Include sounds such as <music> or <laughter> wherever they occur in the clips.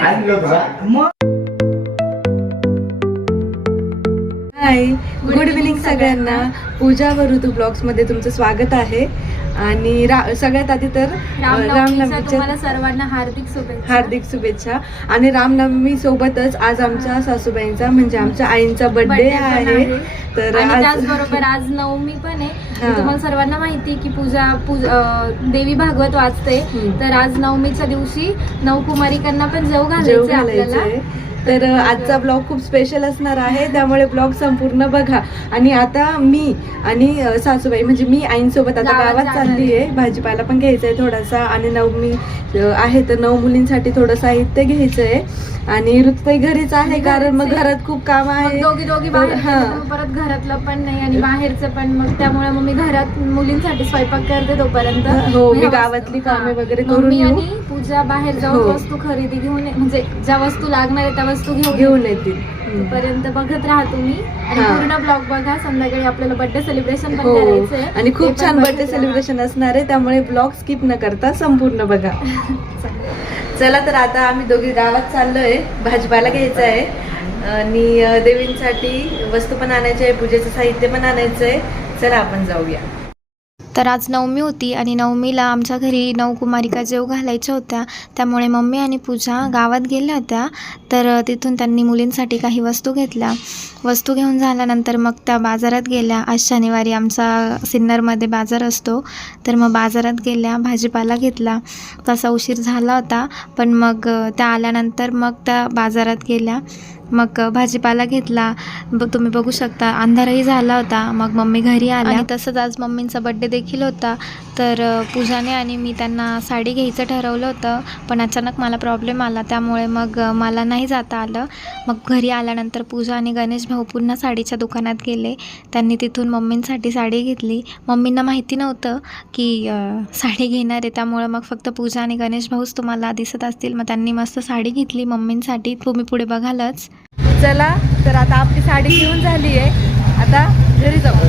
आणलं होतं. मग सगळ्यांना पूजा व ऋतू ब्लॉग्समध्ये तुमचं स्वागत आहे. आणि रा सगळ्यात आधी तर रामनवमीच्या सर्वांना हार्दिक शुभेच्छा. हार्दिक शुभेच्छा. आणि रामनवमी सोबतच आज आमच्या सासूबाईंचा म्हणजे आमच्या आईंचा बर्थडे आहे. तर त्याचबरोबर <laughs> आज नवमी पण आहे. तुम्हाला सर्वांना माहिती की पूजा देवी भागवत वाचते. तर आज नवमीच्या दिवशी नवकुमारिकांना पण जेव घालायचे आपल्याला. आहे तर आजचा ब्लॉग खूप स्पेशल असणार आहे. त्यामुळे ब्लॉग संपूर्ण बघा. आणि आता मी आणि सासूबाई म्हणजे मी आईंसोबत आता गावात चालली आहे. भाजीपाला पण घ्यायचा आहे थोडासा आणि नवमी अ, आहे तर नऊ मुलींसाठी थोडं साहित्य घ्यायचं आहे आणि ऋतुताई घरीच आहे कारण मग. घरात खूप काम आहे. दोघी दोघी परत घरातलं पण नाही आणि बाहेरचं पण. मग त्यामुळे मग मी घरात मुलींसाठी स्वयंपाक करते तोपर्यंत. हो, मी गावातली कामे. वगैरे करून मी पूजा बाहेर जाऊन हो. वस्तू खरेदी घेऊन म्हणजे ज्या वस्तू लागणार आहे त्या वस्तू घेऊन घेऊन येतील. पर्यंत बघत राहा तुम्ही आणि हा. पूर्ण ब्लॉग बघा. संध्याकाळी आपल्याला बर्थडे सेलिब्रेशन पण हो. करायचंय. आणि खूप छान बर्थडे. सेलिब्रेशन असणार आहे. त्यामुळे ब्लॉग स्किप न करता संपूर्ण बघा. <laughs> चला तर आता आम्ही दोघी गावात चाललोय. भाजीपाला घ्यायचा आहे आणि अ, देवींसाठी वस्तू पण आणायची आहे. पूजेचं साहित्य पण आणायचं आहे चला आपण जाऊया. तर आज नवमी होती आणि नवमीला आमच्या घरी नवकुमारिका जेव घालायच्या होत्या. त्यामुळे मम्मी आणि पूजा गावात गेल्या होत्या. तर तिथून त्यांनी मुलींसाठी काही वस्तू घेतल्या. वस्तू घेऊन झाल्यानंतर मग त्या बाजारात गेल्या. आज शनिवारी आमचा सिन्नरमध्ये बाजार असतो. तर मग बाजारात गेल्या भाजीपाला घेतला. तसा उशीर झाला होता. पण मग त्या आल्यानंतर मग त्या बाजारात गेल्या. मग भाजीपाला घेतला. तुम्ही बघू शकता अंधारही झाला होता. मग मम्मी घरी आल्या. तसंच आज मम्मींचा बड्डे देखील होता. तर पूजाने आणि मी त्यांना साडी घ्यायचं ठरवलं होतं. पण अचानक मला प्रॉब्लेम आला. त्यामुळे मग मला नाही जाता आलं. मग घरी आल्यानंतर पूजा आणि गणेश भाऊ पुन्हा साडीच्या दुकानात गेले. त्यांनी तिथून मम्मींसाठी साडी घेतली. मम्मींना माहिती नव्हतं की साडी घेणार आहे. त्यामुळे मग फक्त पूजा आणि गणेश भाऊच तुम्हाला दिसत असतील. मग त्यांनी मस्त साडी घेतली मम्मींसाठी. तुम्ही पुढे बघालच. चला तर आता आपली साडी घेऊन झाली आहे आता घरी जाऊ.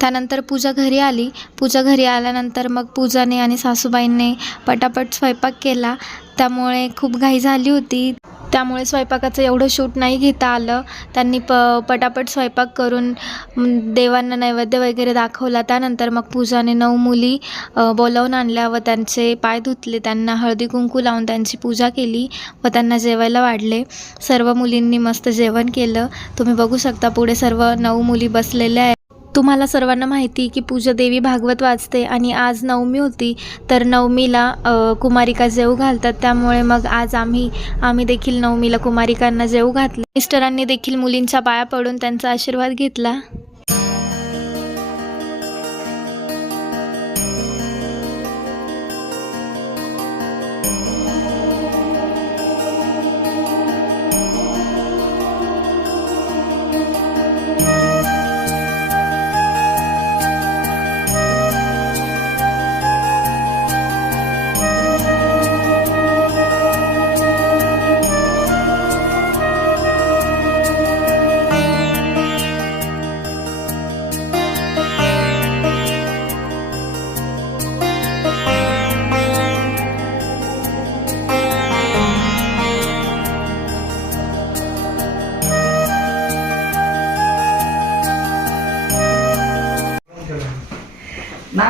त्यानंतर पूजा घरी आली. पूजा घरी आल्यानंतर मग पूजाने आणि सासूबाईंनी पटापट स्वयंपाक केला. त्यामुळे खूप घाई झाली होती. त्यामुळे स्वयंपाकाचं एवढं शूट नाही घेता आलं. त्यांनी प पटापट स्वयंपाक करून देवांना नैवेद्य वगैरे दाखवला. त्यानंतर मग पूजाने नऊ मुली बोलावून आणल्या व त्यांचे पाय धुतले. त्यांना हळदी कुंकू लावून त्यांची पूजा केली व त्यांना जेवायला वाढले. सर्व मुलींनी मस्त जेवण केलं. तुम्ही बघू शकता पुढे सर्व नऊ मुली बसलेल्या आहेत. तुम्हाला सर्वांना माहिती की पूजा देवी भागवत वाचते आणि आज नवमी होती तर नवमीला कुमारिका जेऊ घालतात. त्यामुळे मग आज आम्ही आम्ही देखील नवमीला कुमारिकांना जेऊ घातलं. मिस्टरांनी देखील मुलींच्या पाया पडून त्यांचा आशीर्वाद घेतला.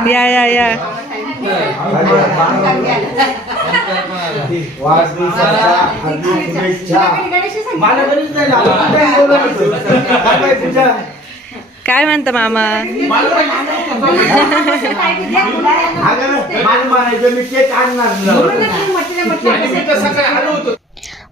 या या या. काय म्हणता मामा मी केक आणणार.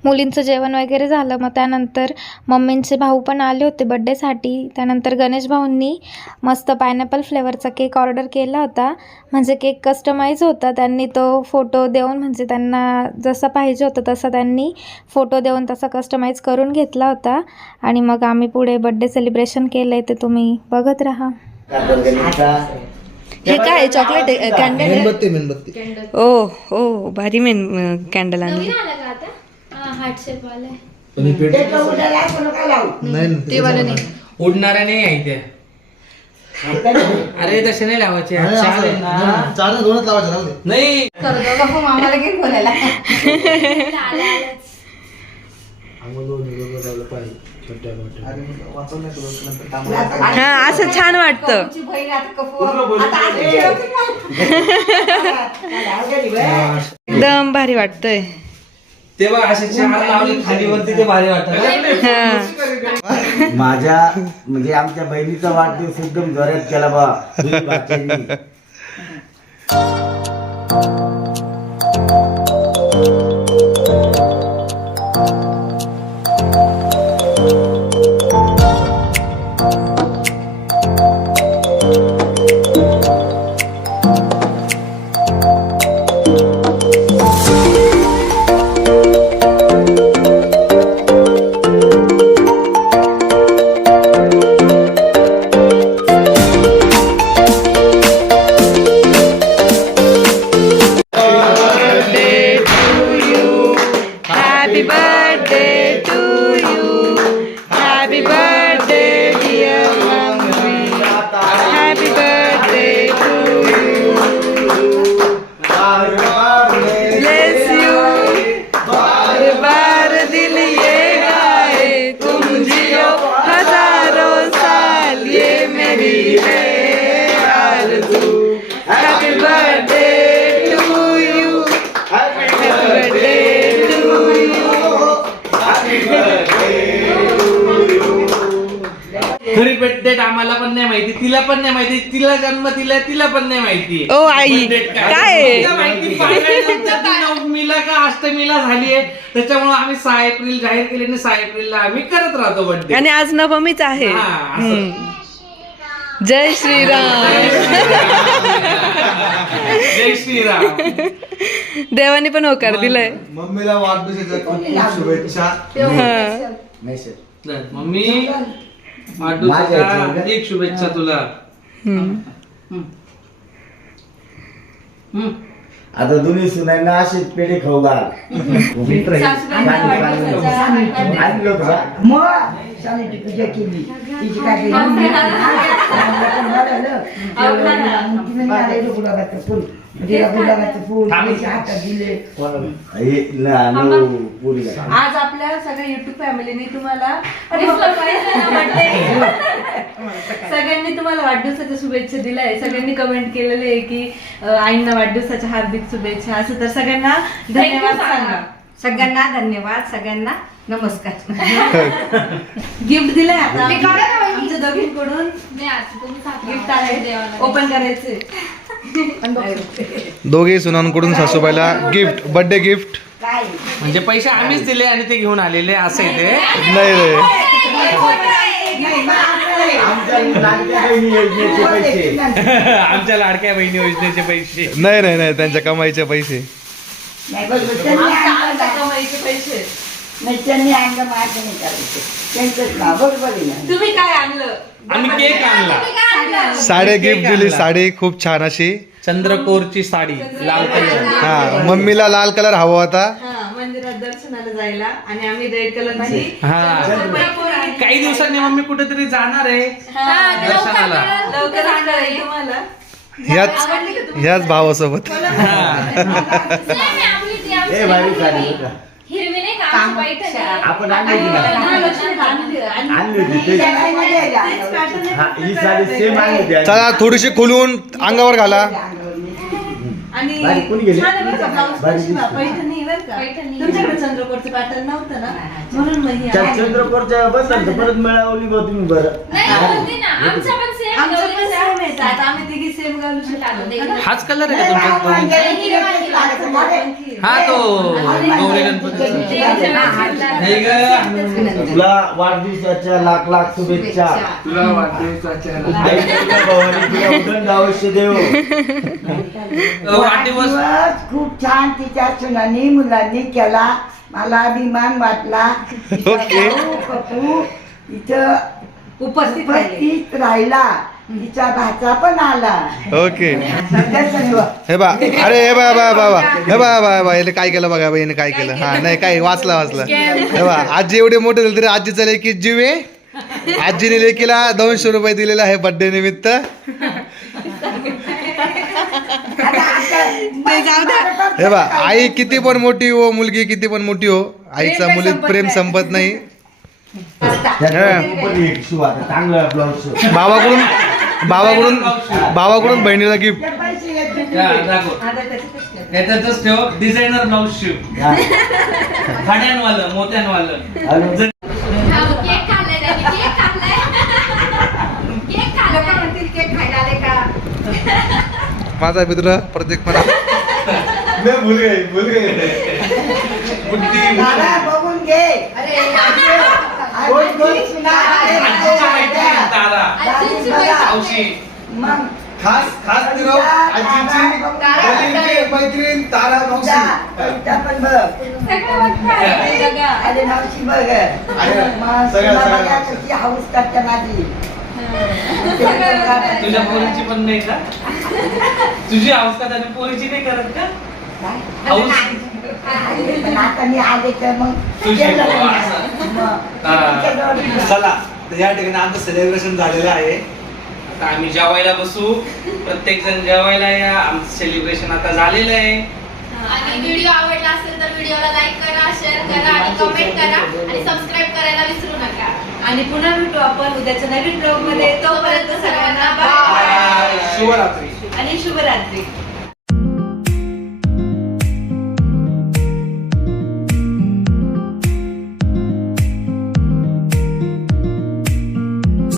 मुलींचं जेवण वगैरे झालं. मग त्यानंतर मम्मींचे भाऊ पण आले होते बड्डेसाठी त्यानंतर गणेश भाऊंनी मस्त पायनॅपल फ्लेवरचा केक ऑर्डर केला होता. म्हणजे केक कस्टमाइज होता. त्यांनी तो फोटो देऊन म्हणजे त्यांना जसा पाहिजे होता तसा त्यांनी फोटो देऊन तसा कस्टमाइज करून घेतला होता. आणि मग आम्ही पुढे बड्डे सेलिब्रेशन केलं आहे ते तुम्ही बघत राहा. हे काय चॉकलेट कॅन्डल मेणबत्ती मेणबत्ती ओ ओ भारी मेन कॅन्डल आणली. हार्ट शेप वाला पण हे पेट नाही ना. ते वाला नाही नाही आहे त्या अरे तसे नाही लावायचे चार असं, आहे ना. चार नाही, दोनच लावायचे राहू दे. नाही मामाला घेऊन बोलायला अरे मग वाचवलं नाही तुला, नंतर कामाला येतं. हा असं छान वाटतं बहीण आता कपू आता आजी ठेवते मला. एकदम भारी वाटतंय तेव्हा असे चार लावले खालीवरती ते भारी वाटत हा. माझ्या म्हणजे आमच्या बहिणीचा वाढदिवस एकदम जोरात केला बा बर्थडे आम्हाला पण नाही माहिती तिला पण नाही माहिती तिला जन्म दिला तिला पण नाही माहिती. ओ आई काय? तिला माहिती पाडव्यानंतर ती नवमीला का अष्टमीला झाली आहे? त्याच्यामुळे आम्ही सहा एप्रिल जाहीर केले आणि सहा एप्रिलला आम्ही करत राहतो बर्थडे आणि आज नवमीच आहे. हा, असं. हम्म. जय श्रीराम. जय श्रीराम. देवाने पण होकार दिलाय. मम्मीला वाढदिवसाच्या खूप खूप शुभेच्छा. हा. मम्मी. माझ्या याच्यावर. एक शुभेच्छा तुला. हम्म. आता दोन्ही सुनांना असेच पेढे खाऊ घाल. मित्र आहे. सासूबाईंना चांगलं, वाढदिवसाच्या चांगलं. हार्दिक आणलं होतं का? हे न- नऊ पोरीला. आज आपल्या सगळ्या युट्यूब फॅमिलीने तुम्हाला. सगळ्यांनी तुम्हाला वाढदिवसाच्या शुभेच्छा दिल्या आहे सगळ्यांनी कमेंट केलेले आहे की आईंना वाढदिवसाच्या हार्दिक शुभेच्छा असं तर सगळ्यांना धन्यवाद सांगा सगळ्यांना धन्यवाद सगळ्यांना नमस्कार. गिफ्ट दिलंय आता ते काढा ना वहिनी. आमच्या दोघींकडून. गिफ्ट गिफ्ट आहे ओपन करायचे. दोघे सुनांकडून सासूबाईला गिफ्ट बर्थडे गिफ्ट म्हणजे पैसे आम्हीच दिले आणि ते घेऊन आलेले असे ते. नाही रे. आमच्या लाडक्या बहिणी योजनेचे पैसे. <laughs> आमच्या लाडक्या बहिणी योजनेचे पैसे. नाही नाही नाही त्यांच्या कमाईचे पैसे. कमाईचे पैसे. तुम्ही काय आणलं? आम्ही केक आणला. साडी गिफ्ट दिली साडी खूप छान अशी. चंद्रकोरची साडी लाल कलर हा मम्मीला लाल कलर हवा होता. हा मंदिरात दर्शनाला जायला आणि आम्ही रेड कलरची हा. काही दिवसांनी मम्मी कुठेतरी जाणार आहे दर्शनाला. लवकर आणणार आहे. तुम्हाला. ह्याच ह्याच भावासोबत. ए भारी साडी बरं का? आपण आणली होती ना महालक्ष्मी आणली. आणि आणली होती. तेच. तेच pattern आहे. हा, ही साडी सेम आणली होती. चला थोडीशी खुलवून अंगावर घाला. आणि बारी कोणी गेली? छान आहे बरं का ब्लाऊज बारी पण शिवा, दिसते. पैठणी आहे बरं का. पैठणी. तुमच्याकडे चंद्रकोरचं पॅटर्न नव्हतं ना? म्हणून मग ही त्या आहे. चंद्रपूरच्या बसाल तर परत मिळवली बा तुम्ही बरं. नाही होती ना. आमचं पण सेम आमचं पण सेम आहे. आता आम्ही तिघी सेम घालू शकतो. हाच कलर आहे का तुमच्या हा तो. गौरी गणपती तुला वाढदिवसाच्या लाख लाख शुभेच्छा. तुला वाढदिवसाच्या आई तुझ्या भावाने तुला उदंड आयुष्य देव वाढदिवस. दिवस खूप छान तिच्या सुनांनी मुलांनी केला. मला अभिमान वाटला. इथं उपस्थित राहिला. तिचा भाचा पण आला ओके सर्व हे बा अरे हे बा बा बा बा हे बा बा बा याने काय केलं बघा बा याने काय केलं हा नाही काय वाचलं वाचलं हे बा आजी एवढे मोठे झाले तरी आजी चालेल की जीव आहे आजीने लेकीला दोनशे रुपये दिलेले आहे बर्थडे निमित्त हे बा आई किती पण मोठी हो मुलगी किती पण मोठी हो आईचा प्रेम मुलीत संपत प्रेम नाही. संपत नाही त्यात भावाकडून भावाकडून बहिणीला गिफ्ट हा, दाखव. आता त्याचे प्रश्न आहेत. याच्यातच ठेव डिझायनर ब्लाऊज शिव. खड्यांवालं मोत्यांवालं. माझा मित्र प्रत्येक मला मैं भूल गई भूल गई दादा बघून घे. आजीची मावशी. मग खास खास तिरो आजीची मुलींची मैत्रीण तारा मावशी. त्या पण बघ. अरे मावशी बघ. मावशी. हाऊस करते माझी. तुझ्या पोरीची पण नाही का? तुझी हाऊस का त्याने पोरीची नाही करत का? हाऊस? आता मी आले तर मग. चला. तर या ठिकाणी आमचं सेलिब्रेशन झालेलं आहे. आता आम्ही जेवायला बसू. प्रत्येक जण जेवायला या. आमचं सेलिब्रेशन आता झालेलं आहे. आणि व्हिडिओ आवडला असेल तर व्हिडिओला लाईक करा शेअर करा आणि कमेंट करा आणि सबस्क्राईब करायला विसरू नका. आणि पुन्हा भेटू आपण उद्याच्या नवीन ब्लॉगमध्ये. तोपर्यंत सगळ्यांना बाय बाय. शुभरात्री. आणि शुभरात्री.